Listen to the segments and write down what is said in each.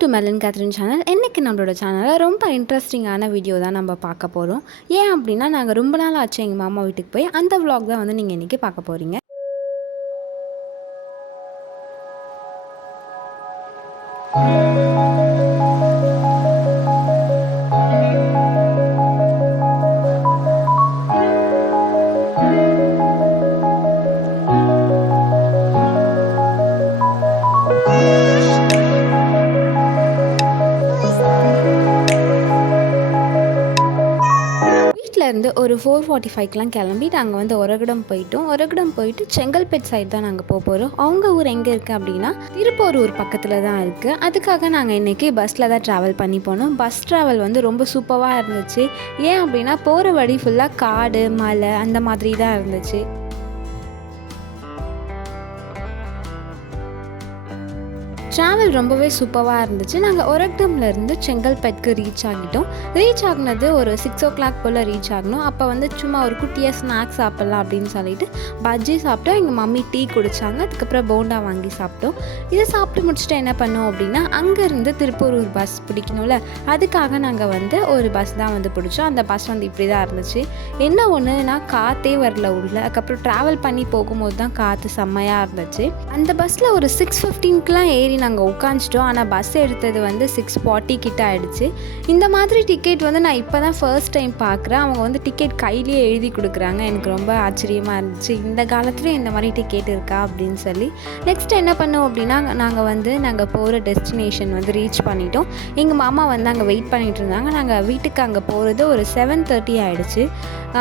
Welcome to Merlin Catherine channel. இன்றைக்கி நம்மளோட சேனலில் ரொம்ப இன்ட்ரெஸ்டிங்கான வீடியோ தான் நம்ம பார்க்க போகிறோம். ஏன் அப்படின்னா நாங்கள் ரொம்ப நாள் ஆச்சு எங்கள் மாமா வீட்டுக்கு போய் அந்த vlog தான் வந்து நீங்கள் இன்றைக்கி பார்க்க போகிறீங்க. இருந்து ஒரு 4:45க்கெலாம் கிளம்பி நாங்கள் வந்து ஒரகடம் போயிட்டோம். ஒரகடம் போயிட்டு செங்கல்பேட் சைடு தான் நாங்கள் போகிறோம். அவங்க ஊர் எங்கே இருக்குது அப்படின்னா திருப்போரூர் பக்கத்தில் தான் இருக்குது. அதுக்காக நாங்கள் இன்றைக்கி பஸ்ஸில் தான் ட்ராவல் பண்ணி போனோம். பஸ் ட்ராவல் வந்து ரொம்ப சூப்பராக இருந்துச்சு. ஏன் அப்படின்னா போகிற வழி ஃபுல்லாக காடு மலை அந்த மாதிரி தான் இருந்துச்சு. ட்ராவல் ரொம்பவே சூப்பராக இருந்துச்சு. நாங்கள் ஒரகடம்லேருந்து செங்கல்பேட்க்கு ரீச் ஆகிட்டோம். ரீச் ஆகினது ஒரு 6 o'clock போல் ரீச் ஆகணும். அப்போ வந்து சும்மா ஒரு குட்டியாக ஸ்நாக்ஸ் சாப்பிட்லாம் அப்படின்னு சொல்லிட்டு பஜ்ஜி சாப்பிட்டோம். எங்கள் மம்மி டீ குடித்தாங்க. அதுக்கப்புறம் போண்டா வாங்கி சாப்பிட்டோம். இதை சாப்பிட்டு முடிச்சுட்டு என்ன பண்ணோம் அப்படின்னா அங்கேருந்து திருப்பூரூர் பஸ் பிடிக்கணும்ல, அதுக்காக நாங்கள் வந்து ஒரு பஸ் தான் வந்து பிடிச்சோம். அந்த பஸ் வந்து இப்படி தான் இருந்துச்சு. என்ன ஒன்றுனா காற்றே வரல உள்ள. அதுக்கப்புறம் ட்ராவல் பண்ணி போகும்போது தான் காற்று செம்மையாக இருந்துச்சு. அந்த பஸ்ஸில் ஒரு 6:15க்கெலாம் ஏறி நாங்கள் உட்காந்துட்டோம். ஆனால் பஸ் எடுத்தது வந்து 6:40 கிட்ட ஆகிடுச்சு. இந்த மாதிரி டிக்கெட் வந்து நான் இப்போ தான் ஃபர்ஸ்ட் டைம் பார்க்குறேன். அவங்க வந்து டிக்கெட் கையிலேயே எழுதி கொடுக்குறாங்க. எனக்கு ரொம்ப ஆச்சரியமாக இருந்துச்சு. இந்த காலத்துலேயும் இந்த மாதிரி டிக்கெட் இருக்கா அப்படின்னு சொல்லி. நெக்ஸ்ட் என்ன பண்ணோம் அப்படின்னா நாங்கள் போகிற டெஸ்டினேஷன் வந்து ரீச் பண்ணிட்டோம். எங்கள் மாமா வந்து அங்கே வெயிட் பண்ணிகிட்டு இருந்தாங்க. நாங்கள் வீட்டுக்கு அங்கே போகிறது ஒரு 7:30 ஆகிடுச்சு.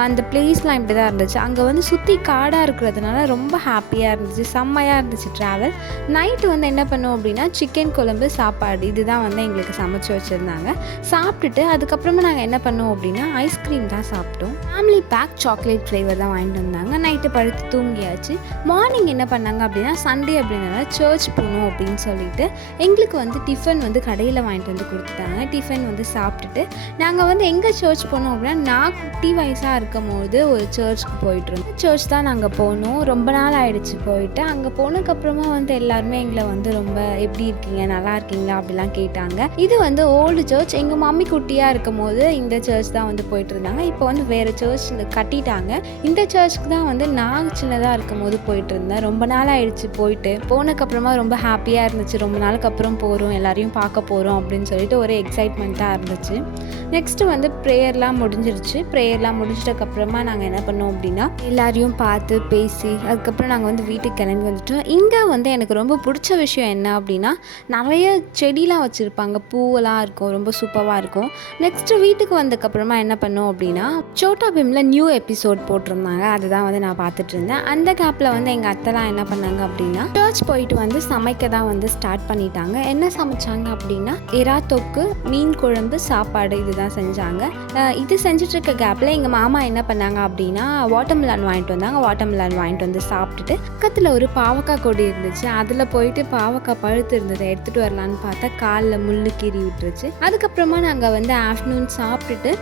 அந்த பிளேஸ்லாம் இப்படி தான் இருந்துச்சு. அங்கே வந்து சுற்றி காடாக இருக்கிறதுனால ரொம்ப ஹாப்பியாக இருந்துச்சு. செம்மையாக இருந்துச்சு ட்ராவல். நைட்டு வந்து என்ன பண்ணோம் அப்படின்னா சிக்கன் குழம்பு சாப்பாடு இதுதான் வந்து எங்களுக்கு சமைச்சு வச்சுருந்தாங்க. சாப்பிட்டுட்டு அதுக்கப்புறமா நாங்கள் என்ன பண்ணோம் அப்படின்னா ஐஸ்கிரீம் தான் சாப்பிட்டோம். ஃபேமிலி பேக் சாக்லேட் ஃப்ளேவர் தான் வாங்கிட்டு வந்தாங்க. நைட்டு படுத்து தூங்கியாச்சு. மார்னிங் என்ன பண்ணாங்க அப்படின்னா சண்டே அப்படின்னால சர்ச் போகணும் அப்படின்னு சொல்லிட்டு எங்களுக்கு வந்து டிஃபன் வந்து கடையில் வாங்கிட்டு வந்து கொடுத்துட்டாங்க. டிஃபன் வந்து சாப்பிட்டுட்டு நாங்கள் வந்து எங்கே சர்ச் போனோம் அப்படின்னா நான் குட்டி வயசாக இருக்கும் போது ஒரு சர்ச்சுக்கு போயிட்டு இருந்தோம். சர்ச் தான் நாங்கள் போனோம். ரொம்ப நாள் ஆயிடுச்சு போயிட்டு. அங்கே போனதுக்கப்புறமா வந்து எல்லாருமே எங்களை வந்து ரொம்ப எப்படி இருக்கீங்க நல்லா இருக்கீங்களா அப்படிலாம் கேட்டாங்க. இது வந்து ஓல்டு சர்ச். எங்கள் மம்மி குட்டியாக இருக்கும் போது இந்த சர்ச் தான் வந்து போயிட்டு இருந்தாங்க. இப்போ வந்து வேறு சர்ச் கட்டிட்டாங்க. இந்த சர்ச்சுக்கு தான் வந்து நான் சின்னதாக இருக்கும் போது போயிட்டு இருந்தேன். ரொம்ப நாள் ஆயிடுச்சு போயிட்டு. போனதுக்கப்புறமா ரொம்ப ஹாப்பியாக இருந்துச்சு. ரொம்ப நாளுக்கு அப்புறம் போகிறோம், எல்லாரையும் பார்க்க போகிறோம் அப்படின்னு சொல்லிட்டு ஒரே எக்ஸைட்மெண்ட்டாக இருந்துச்சு. நெக்ஸ்ட்டு வந்து ப்ரேயர்லாம் முடிஞ்சிருச்சு. ப்ரேயர்லாம் முடிச்சிட்டக்கப்புறமா நாங்கள் என்ன பண்ணோம் அப்படின்னா எல்லாரையும் பார்த்து பேசி அதுக்கப்புறம் நாங்கள் வந்து வீட்டுக்கு கிளம்பி வந்துட்டோம். இங்கே வந்து எனக்கு ரொம்ப பிடிச்ச விஷயம் என்ன அப்படின்னா நிறைய செடிலாம் வச்சுருப்பாங்க, பூவெல்லாம் இருக்கும், ரொம்ப சூப்பராக இருக்கும். நெக்ஸ்ட்டு வீட்டுக்கு வந்ததுக்கப்புறமா என்ன பண்ணோம் அப்படின்னா சோட்டா பீமில் நியூ எபிசோட் போட்டிருந்தாங்க. அதுதான் வந்து நான் பார்த்துட்டு இருந்தேன். அந்த கேப்பில் வந்து எங்கள் அத்தைலாம் என்ன பண்ணாங்க அப்படின்னா சர்ச் போயிட்டு வந்து சமைக்க தான் வந்து ஸ்டார்ட் பண்ணிட்டாங்க. என்ன சமைச்சாங்க அப்படின்னா எறா தொக்கு, மீன் குழம்பு, சாப்பாடு இதுதான் செஞ்சாங்க. இது செஞ்சுட்டு இருக்க கேப்பில் எங்கள் மாமா என்ன பண்ணாங்க அப்படின்னா வாட்டர்மெலன் வாங்கிட்டு வந்தாங்க. வாட்டர்மெலன் வாங்கிட்டு வந்து சாப்பிட்டுட்டு பக்கத்தில் ஒரு பாவக்காய் கொடி இருந்துச்சு. அதில் போயிட்டு பாவக்காய் பழுத்து இருந்ததை எடுத்துகிட்டு வரலான்னு பார்த்தா காலில் முள்ளு கீறி விட்டுருச்சு. அதுக்கப்புறமா நாங்கள் வந்து ஆஃப்டர்நூன் சாப்பிட்டுட்டு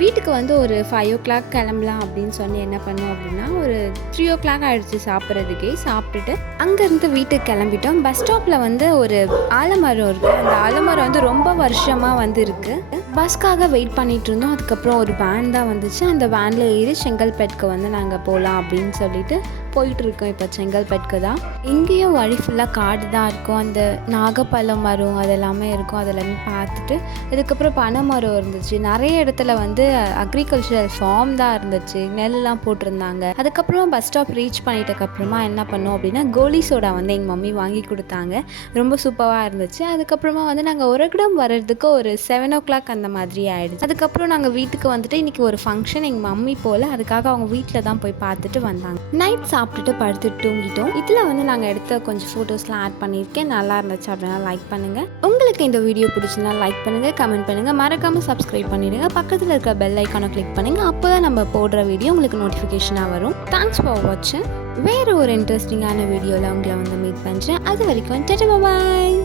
வீட்டுக்கு வந்து ஒரு 5 o'clock கிளம்பலாம் அப்படின்னு சொல்லி என்ன பண்ணோம் அப்படின்னா ஒரு 3 o'clock ஆகிடுச்சு சாப்பிட்றதுக்கே. சாப்பிட்டுட்டு அங்கேருந்து வீட்டுக்கு கிளம்பிட்டோம். பஸ் ஸ்டாப்பில் வந்து ஒரு ஆலமரம் இருக்குது. அந்த ஆலமரம் வந்து ரொம்ப வருஷமாக வந்து இருக்குது. பஸ்க்காக வெயிட் பண்ணிகிட்டு இருந்தோம். அதுக்கப்புறம் ஒரு வேன் தான் வந்துச்சு. அந்த வேனில் ஏறி செங்கல்பேட்க்கு வந்து நாங்கள் போகலாம் அப்படின்னு சொல்லிட்டு போயிட்டுருக்கோம். இப்போ செங்கல்பேட்க்கு தான். எங்கேயும் வழி ஃபுல்லாக காடு தான் இருக்கும். அந்த நாகப்பழம் மரம் அதெல்லாமே இருக்கும். அதெல்லாமே பார்த்துட்டு அதுக்கப்புறம் பனை மரம் இருந்துச்சு. நிறைய இடத்துல வந்து அக்ரிகல்ச்சரல் ஃபார்ம் தான் இருந்துச்சு. நெல்லாம் போட்டிருந்தாங்க. அதுக்கப்புறம் பஸ் ஸ்டாப் ரீச் பண்ணிட்டதுக்கப்புறமா என்ன பண்ணோம் அப்படின்னா கோலி சோடா வந்து எங்கள் மம்மி வாங்கி கொடுத்தாங்க. ரொம்ப சூப்பராக இருந்துச்சு. அதுக்கப்புறமா வந்து நாங்கள் ஒரகடம் வர்றதுக்கு ஒரு 7 o'clock அந்த மாதிரி ஆகிடுச்சு. அதுக்கப்புறம் நாங்கள் வீட்டுக்கு வந்துட்டு இன்றைக்கி ஒரு ஃபங்க்ஷன் எங்கள் மம்மி போல், அதுக்காக அவங்க வீட்டில் தான் போய் பார்த்துட்டு வந்தாங்க. நைட் சாப்பிட்டுட்டு படுத்துட்டு தூங்கிட்டோம். இதில் வந்து நாங்கள் எடுத்த கொஞ்சம் ஃபோட்டோஸ்லாம் ஆட் பண்ணியிருக்கேன். நல்லா இருந்துச்சு அப்படின்னா லைக் பண்ணுங்கள். உங்களுக்கு இந்த வீடியோ பிடிச்சிருந்தா லைக் பண்ணுங்கள், கமெண்ட் பண்ணுங்கள், மறக்காமல் சப்ஸ்கிரைப் பண்ணிவிடுங்க. பக்கத்தில் இருக்க பெல் ஐக்கானை கிளிக் பண்ணுங்கள். அப்போ தான் நம்ம போடுற வீடியோ உங்களுக்கு நோட்டிஃபிகேஷனாக வரும். தேங்க்ஸ் ஃபார் வாட்சிங். வேறு ஒரு இன்ட்ரெஸ்டிங்கான வீடியோவில் உங்களை வந்து மீட் பண்ணுறேன். அது வரைக்கும் டாடா பாய்.